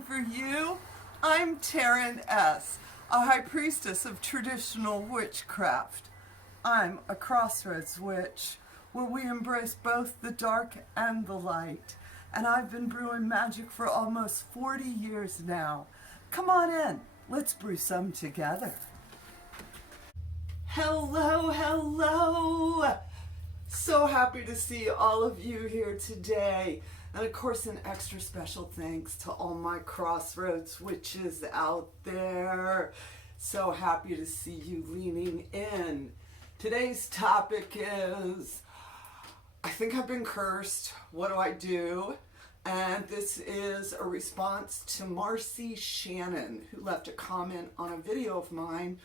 reading for you. I'm Taren S, a High Priestess of traditional witchcraft. I'm a Crossroads witch, where we embrace both the dark and the light. And I've been brewing magic for almost 40 years now. Come on in, let's brew some together. Hello, hello! So happy to see all of you here today. And of course, an extra special thanks to all my Crossroads witches out there. So happy to see you leaning in. Today's topic is, I think I've been cursed. What do I do? And this is a response to Marcy Shannon, who left a comment on a video of mine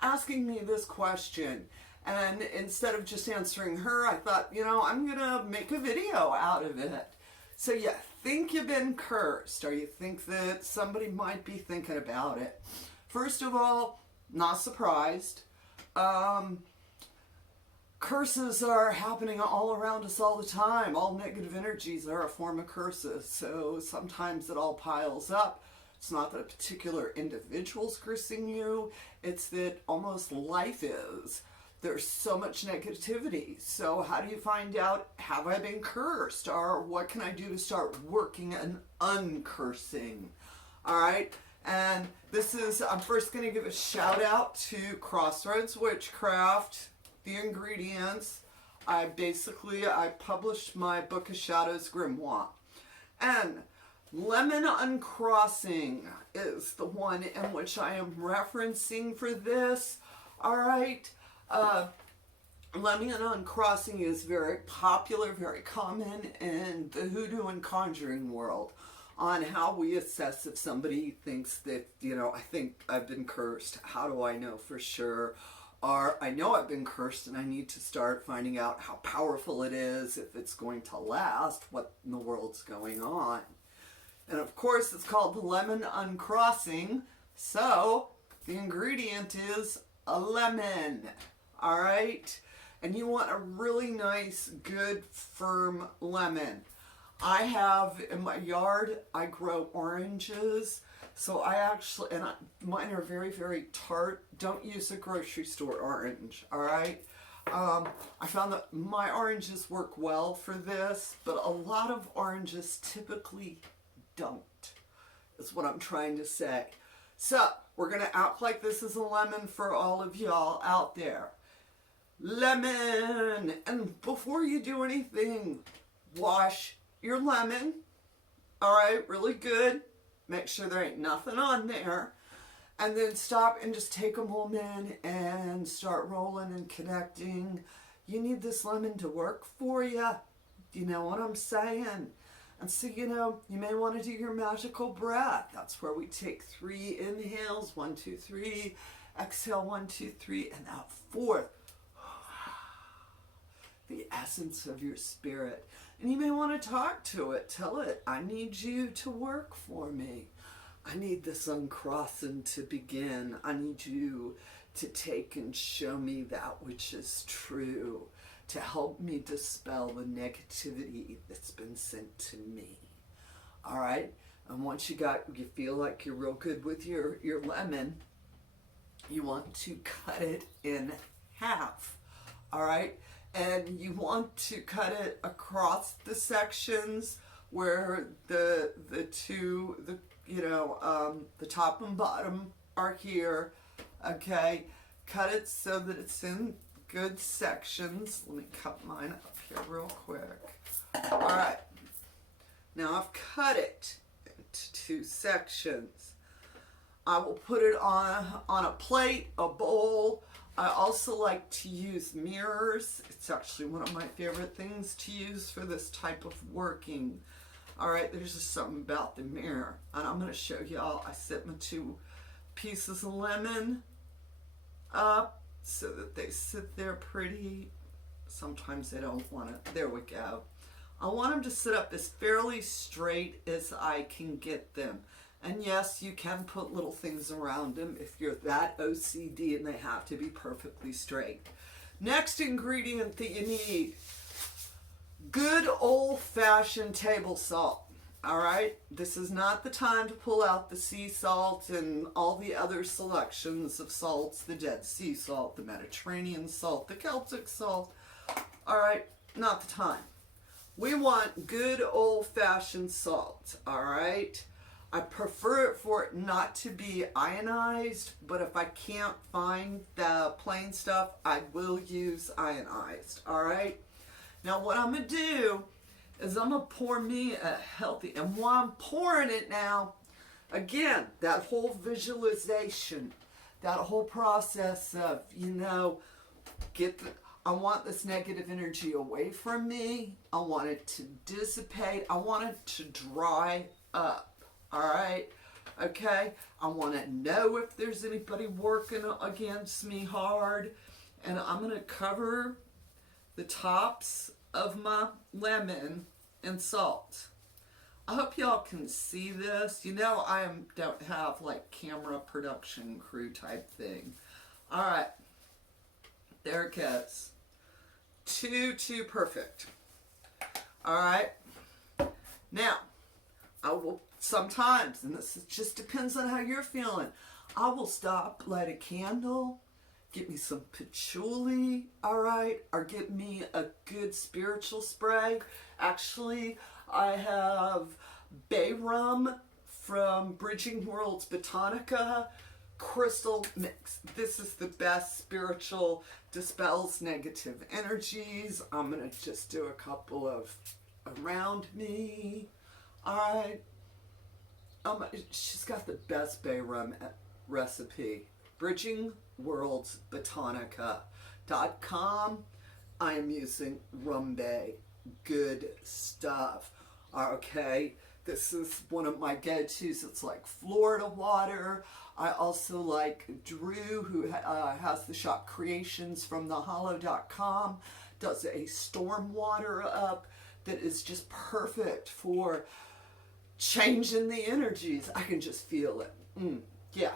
asking me this question. And instead of just answering her, I thought, I'm gonna make a video out of it. So you think you've been cursed, or you think that somebody might be thinking about it. First of all, not surprised. Curses are happening all around us all the time. All negative energies are a form of curses. So sometimes it all piles up. It's not that a particular individual's cursing you. It's that almost life is. There's so much negativity. So how do you find out, have I been cursed? Or what can I do to start working and uncursing? All right. And I'm first going to give a shout out to Crossroads Witchcraft, the ingredients. I published my Book of Shadows Grimoire. And Lemon UnCrossing is the one in which I am referencing for this. All right. Lemon UnCrossing is very popular, very common in the Voodoo and Conjuring world on how we assess if somebody thinks that, I think I've been cursed. How do I know for sure? Or I know I've been cursed and I need to start finding out how powerful it is, if it's going to last, what in the world's going on. And of course, it's called Lemon UnCrossing. So the ingredient is a lemon. All right, and you want a really nice, good, firm lemon. I have in my yard, I grow oranges, so mine are very, very tart. Don't use a grocery store orange, all right? I found that my oranges work well for this, but a lot of oranges typically don't, is what I'm trying to say. So, we're going to act like this is a lemon for all of y'all out there. Lemon! And before you do anything, wash your lemon. Alright, really good. Make sure there ain't nothing on there. And then stop and just take them home in and start rolling and connecting. You need this lemon to work for you. You know what I'm saying? And so, you may want to do your magical breath. That's where we take 3 inhales, 1, 2, 3. Exhale, 1, 2, 3, and out 4th. The essence of your spirit. And you may want to talk to it. Tell it, I need you to work for me. I need this uncrossing to begin. I need you to take and show me that which is true, to help me dispel the negativity that's been sent to me. All right? And once you feel like you're real good with your lemon, you want to cut it in half. All right? And you want to cut it across the sections where the top and bottom are here. Okay? Cut it so that it's in good sections. Let me cut mine up here real quick. All right. Now I've cut it into 2 sections. I will put it on a plate, a bowl. I also like to use mirrors. It's actually one of my favorite things to use for this type of working. All right, there's just something about the mirror. And I'm going to show y'all. I set my 2 pieces of lemon up so that they sit there pretty. Sometimes they don't want to. There we go. I want them to sit up as fairly straight as I can get them. And yes, you can put little things around them if you're that OCD and they have to be perfectly straight. Next ingredient that you need, good old-fashioned table salt. all right? This is not the time to pull out the sea salt and all the other selections of salts, the Dead Sea salt, the Mediterranean salt, the Celtic salt. All right, not the time. We want good old-fashioned salt, all right? I prefer it for it not to be ionized, but if I can't find the plain stuff, I will use ionized, all right? Now what I'm going to do is I'm going to pour me a healthy, and while I'm pouring it now, again, that whole visualization, that whole process of, you know, I want this negative energy away from me. I want it to dissipate. I want it to dry up. All right? Okay? I want to know if there's anybody working against me hard. And I'm going to cover the tops of my lemon in salt. I hope y'all can see this. You know, don't have like camera production crew type thing. All right. There it goes. Too perfect. All right. Now, I will sometimes, and just depends on how you're feeling, I will stop, light a candle, get me some patchouli, all right, or get me a good spiritual spray. Actually, I have bay rum from Bridging World's Botanica crystal mix. This is the best spiritual, dispels negative energies. I'm going to just do a couple of around me. All right. She's got the best bay rum recipe. Bridging World's Botanica.com. I am using rum bay. Good stuff. Okay. This is one of my go-tos. It's like Florida water. I also like Drew, who has the shop Creations from thehollow.com, does a storm water up that is just perfect for changing the energies. I can just feel it. Yeah,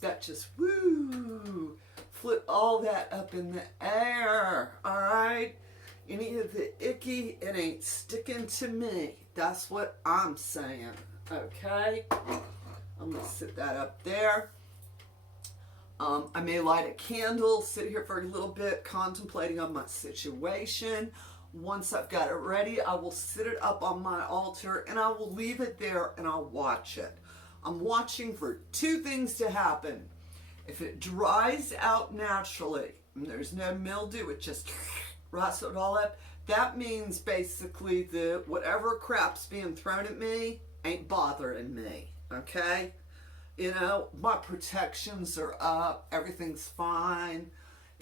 that just, woo, flip all that up in the air, all right? Any of the icky, it ain't sticking to me. That's what I'm saying, okay? I'm going to sit that up there. I may light a candle, sit here for a little bit, contemplating on my situation. Once I've got it ready, I will sit it up on my altar and I will leave it there and I'll watch it. I'm watching for two things to happen. If it dries out naturally and there's no mildew, it just rots it all up, that means basically the whatever crap's being thrown at me ain't bothering me, okay? You know, my protections are up, everything's fine,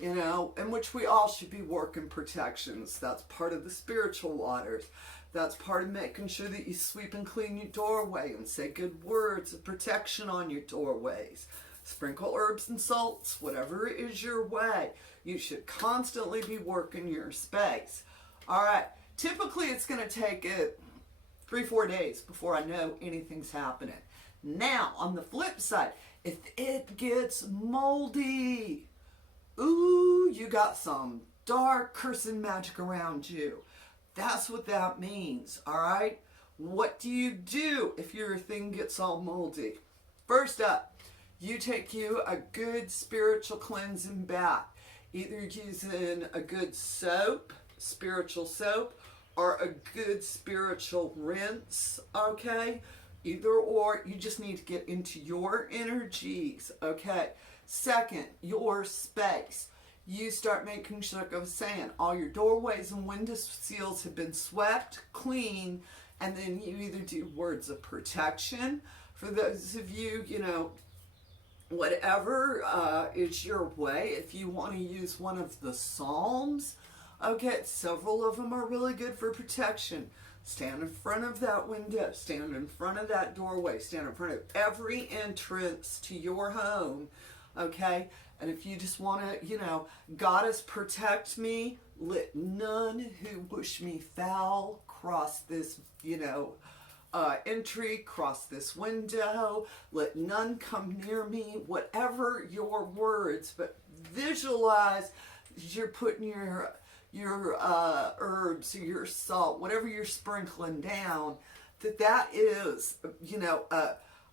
you know, in which we all should be working protections. That's part of the spiritual waters. That's part of making sure that you sweep and clean your doorway and say good words of protection on your doorways. Sprinkle herbs and salts, whatever is your way. You should constantly be working your space. All right, typically it's going to take it 3-4 days before I know anything's happening. Now, on the flip side, if it gets moldy, ooh, you got some dark cursing magic around you. That's what that means, all right? What do you do if your thing gets all moldy? First up, you take you a good spiritual cleansing bath, either using a good soap, spiritual soap, or a good spiritual rinse, okay? Either or, you just need to get into your energies, okay? Second, your space. You start making sure, like I was saying, all your doorways and window seals have been swept, clean, and then you either do words of protection. For those of you, you know, whatever is your way. If you want to use one of the Psalms, okay, several of them are really good for protection. Stand in front of that window, stand in front of that doorway, stand in front of every entrance to your home, okay? And if you just want to, you know, Goddess protect me, let none who wish me foul cross this, you know, entry, cross this window, let none come near me, whatever your words, but visualize you're putting your herbs, your salt, whatever you're sprinkling down, that is, you know,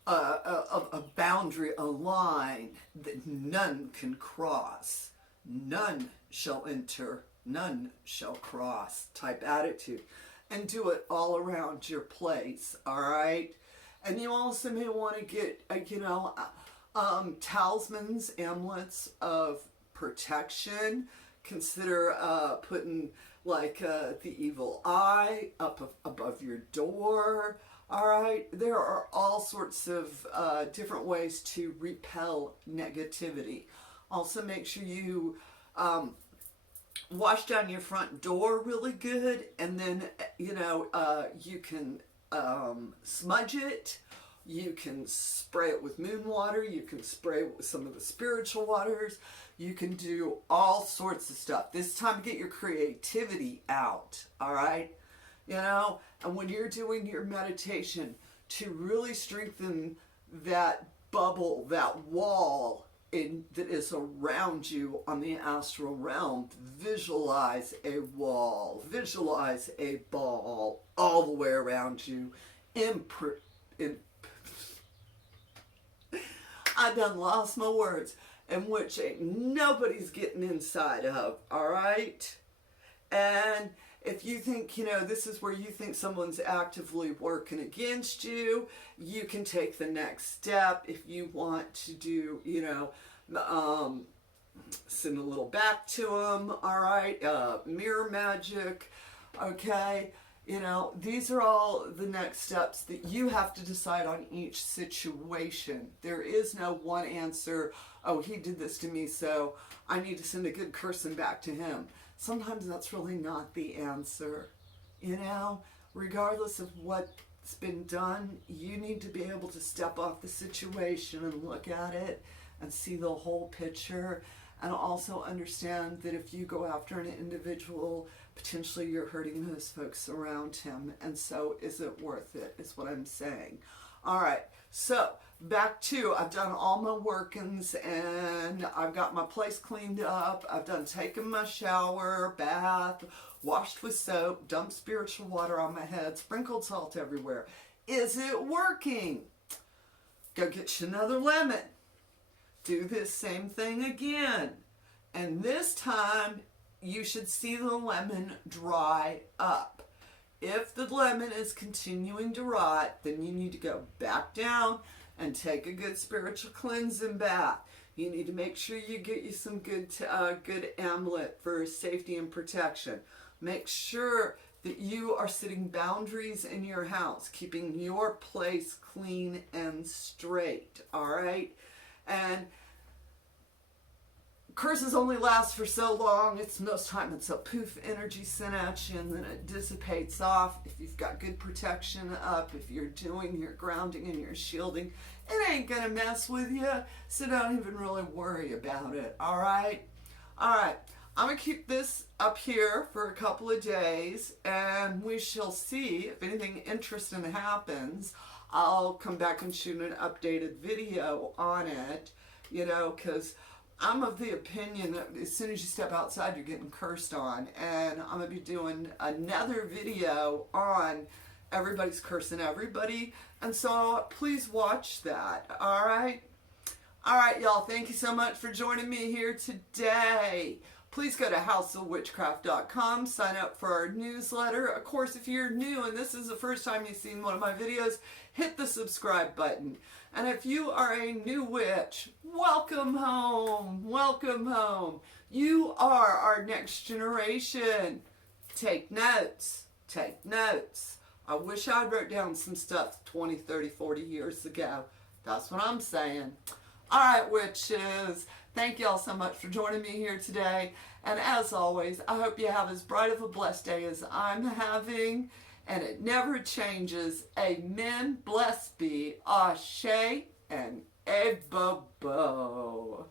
a boundary, a line that none can cross. None shall enter, none shall cross type attitude. And do it all around your place, all right? And you also may want to get, you know, talismans, amulets of protection. Consider putting like the evil eye up above your door. All right, there are all sorts of different ways to repel negativity. Also, make sure you wash down your front door really good, and then you know you can smudge it. You can spray it with moon water. You can spray it with some of the spiritual waters. You can do all sorts of stuff. This time, get your creativity out, all right? You know, and when you're doing your meditation, to really strengthen that bubble, that wall that is around you on the astral realm, visualize a wall, visualize a ball all the way around you. I done lost my words, in which ain't nobody's getting inside of, all right? And if you think, you know, this is where you think someone's actively working against you, you can take the next step. If you want to do, you know, send a little back to them, all right? Mirror magic, okay? You know, these are all the next steps that you have to decide on each situation. There is no one answer, oh, he did this to me, so I need to send a good cursing back to him. Sometimes that's really not the answer. You know, regardless of what's been done, you need to be able to step off the situation and look at it and see the whole picture, and also understand that if you go after an individual, potentially you're hurting those folks around him, and so is it worth it, is what I'm saying. All right, so back to, I've done all my workings, and I've got my place cleaned up. I've done taken my shower, bath, washed with soap, dumped spiritual water on my head, sprinkled salt everywhere. Is it working? Go get you another lemon. Do this same thing again. And this time, you should see the lemon dry up. If the lemon is continuing to rot, then you need to go back down and take a good spiritual cleansing bath. You need to make sure you get you some good amulet for safety and protection. Make sure that you are setting boundaries in your house, keeping your place clean and straight, all right? And curses only last for so long. It's most time it's a poof energy sent at you, and then it dissipates off. If you've got good protection up, if you're doing your grounding and your shielding, it ain't gonna mess with you, so don't even really worry about it, all right? All right, I'm gonna keep this up here for a couple of days, and we shall see if anything interesting happens. I'll come back and shoot an updated video on it, you know, because I'm of the opinion that as soon as you step outside, you're getting cursed on. And I'm going to be doing another video on everybody's cursing everybody. And so please watch that. All right? All right, y'all. Thank you so much for joining me here today. Please go to houseofwitchcraft.com, sign up for our newsletter. Of course, if you're new and this is the first time you've seen one of my videos, hit the subscribe button. And if you are a new witch, welcome home, welcome home. You are our next generation. Take notes, take notes. I wish I'd wrote down some stuff 20, 30, 40 years ago. That's what I'm saying. All right, witches. Thank y'all so much for joining me here today. And as always, I hope you have as bright of a blessed day as I'm having. And it never changes. Amen. Blessed be. Ashe and Ebobo.